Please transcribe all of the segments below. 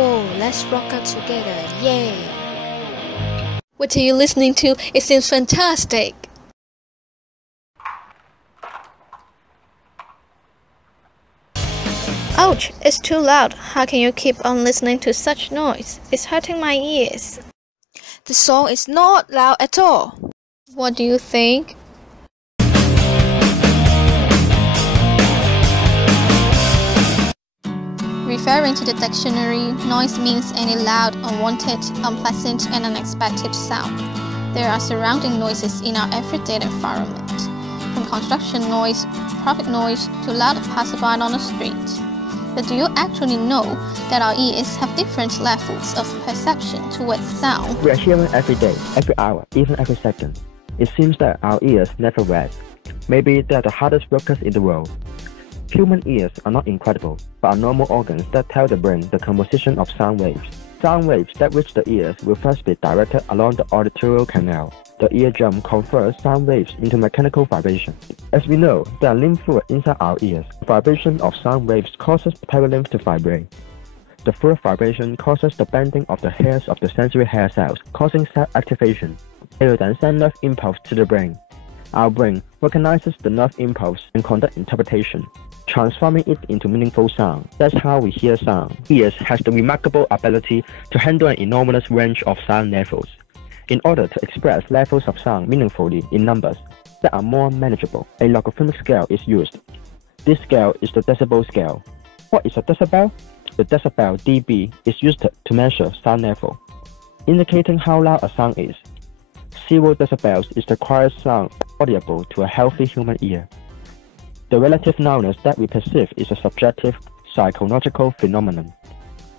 Whoa, let's rock out together, yeah! What are you listening to? It seems fantastic! Ouch, it's too loud. How can you keep on listening to such noise? It's hurting my ears. The song is not loud at all. What do you think? Referring to the dictionary, noise means any loud, unwanted, unpleasant, and unexpected sound. There are surrounding noises in our everyday environment, from construction noise, traffic noise, to loud passerby on the street. But do you actually know that our ears have different levels of perception towards sound? We are hearing every day, every hour, even every second. It seems that our ears never rest. Maybe they are the hardest workers in the world. Human ears are not incredible, but are normal organs that tell the brain the composition of sound waves. Sound waves that reach the ears will first be directed along the auditory canal. The eardrum converts sound waves into mechanical vibration. As we know, there are lymph fluid inside our ears. The vibration of sound waves causes perilymph to vibrate. The fluid vibration causes the bending of the hairs of the sensory hair cells, causing cell activation. It will then send nerve impulse to the brain. Our brain recognizes the nerve impulse and conduct interpretation, transforming it into meaningful sound. That's how we hear sound. Ears has the remarkable ability to handle an enormous range of sound levels. In order to express levels of sound meaningfully in numbers that are more manageable, a logarithmic scale is used. This scale is the decibel scale. What is a decibel? The decibel dB is used to measure sound level, indicating how loud a sound is. 0 decibels is the quietest sound audible to a healthy human ear. The relative loudness that we perceive is a subjective, psychological phenomenon,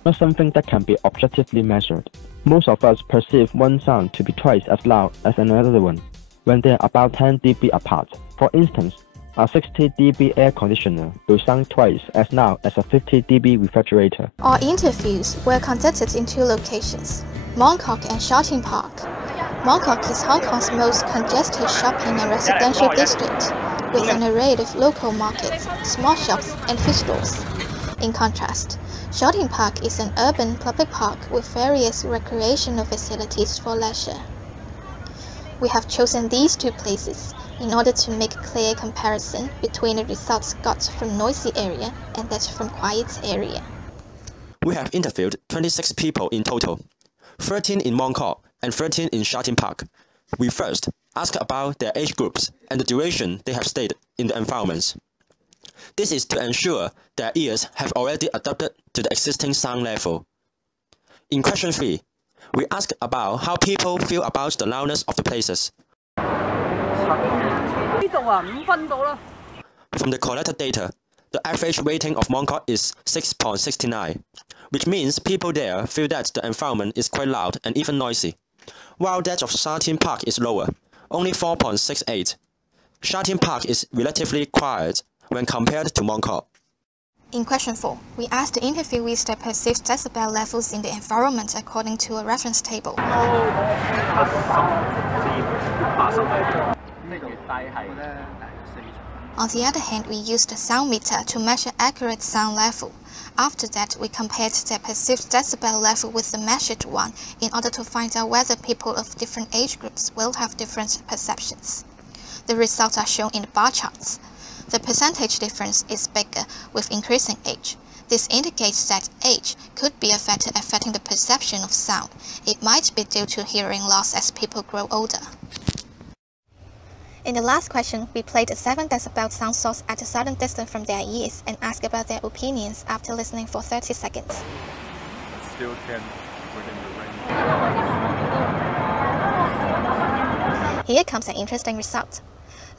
not something that can be objectively measured. Most of us perceive one sound to be twice as loud as another one when they are about 10 dB apart. For instance, a 60 dB air conditioner will sound twice as loud as a 50 dB refrigerator. Our interviews were conducted in two locations, Mongkok and Shouting Park. Mongkok is Hong Kong's most congested shopping and residential district, with an array of local markets, small shops, and food stores. In contrast, Shouting Park is an urban public park with various recreational facilities for leisure. We have chosen these two places in order to make a clear comparison between the results got from noisy area and that from quiet area. We have interviewed 26 people in total, 13 in Mongkok and 13 in Shouting Park. We first asked about their age groups and the duration they have stayed in the environments. This is to ensure their ears have already adapted to the existing sound level. In question 3, we asked about how people feel about the loudness of the places. From the collected data, the average rating of Mongkok is 6.69, which means people there feel that the environment is quite loud and even noisy, while that of Shouting Park is lower, only 4.68. Shouting Park is relatively quiet when compared to Mongkok. In question 4, we asked the interviewees their perceived decibel levels in the environment according to a reference table. On the other hand, we used a sound meter to measure accurate sound level. After that, we compared their perceived decibel level with the measured one in order to find out whether people of different age groups will have different perceptions. The results are shown in the bar charts. The percentage difference is bigger with increasing age. This indicates that age could be a factor affecting the perception of sound. It might be due to hearing loss as people grow older. In the last question, we played a 7 decibel sound source at a certain distance from their ears and asked about their opinions after listening for 30 seconds. Still can within the range. Here comes an interesting result.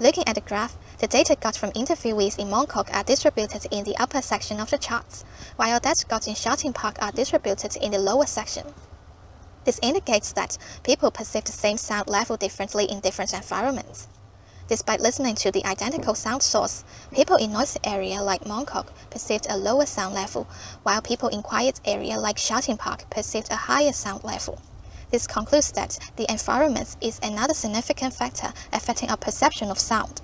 Looking at the graph, the data got from interviewees in Mongkok are distributed in the upper section of the charts, while that got in Shouting Park are distributed in the lower section. This indicates that people perceive the same sound level differently in different environments. Despite listening to the identical sound source, people in noisy area like Mongkok perceived a lower sound level, while people in quiet area like Shouting Park perceived a higher sound level. This concludes that the environment is another significant factor affecting our perception of sound.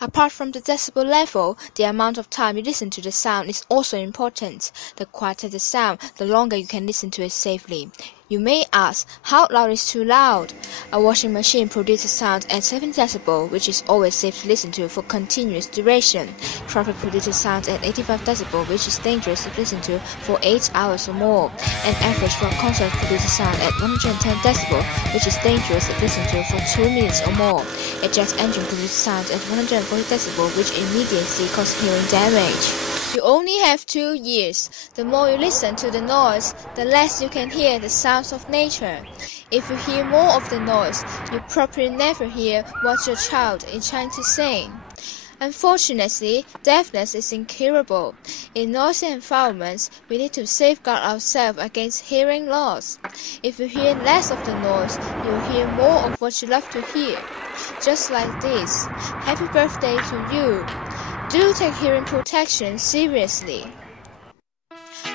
Apart from the decibel level, the amount of time you listen to the sound is also important. The quieter the sound, the longer you can listen to it safely. You may ask, how loud is too loud? A washing machine produces sound at 70 decibel, which is always safe to listen to for continuous duration. Traffic produces sound at 85 decibel, which is dangerous to listen to for 8 hours or more. An average rock concert produces sound at 110 decibel, which is dangerous to listen to for 2 minutes or more. A jet engine produces sound at 140 decibel, which immediately causes hearing damage. You only have 2 years. The more you listen to the noise, the less you can hear the sounds of nature. If you hear more of the noise, you probably never hear what your child is trying to say. Unfortunately, deafness is incurable. In noisy environments, we need to safeguard ourselves against hearing loss. If you hear less of the noise, you will hear more of what you love to hear. Just like this. Happy birthday to you. Do take hearing protection seriously.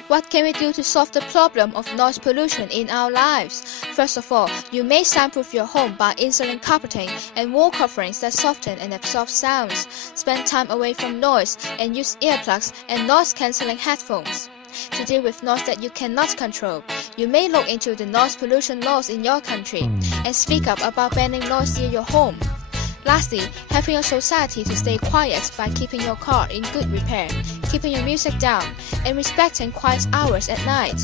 What can we do to solve the problem of noise pollution in our lives? First of all, you may soundproof your home by installing carpeting and wall coverings that soften and absorb sounds. Spend time away from noise and use earplugs and noise-cancelling headphones. To deal with noise that you cannot control, you may look into the noise pollution laws in your country and speak up about banning noise near your home. Lastly, helping your society to stay quiet by keeping your car in good repair, keeping your music down, and respecting quiet hours at night.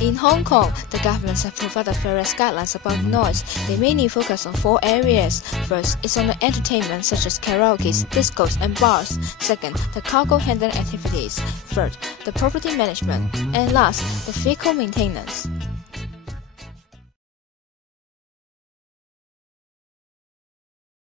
In Hong Kong, the governments have provided various guidelines about noise. They mainly focus on 4 areas. First, it's on the entertainment such as karaokes, discos, and bars. Second, the cargo handling activities. Third, the property management. And last, the vehicle maintenance.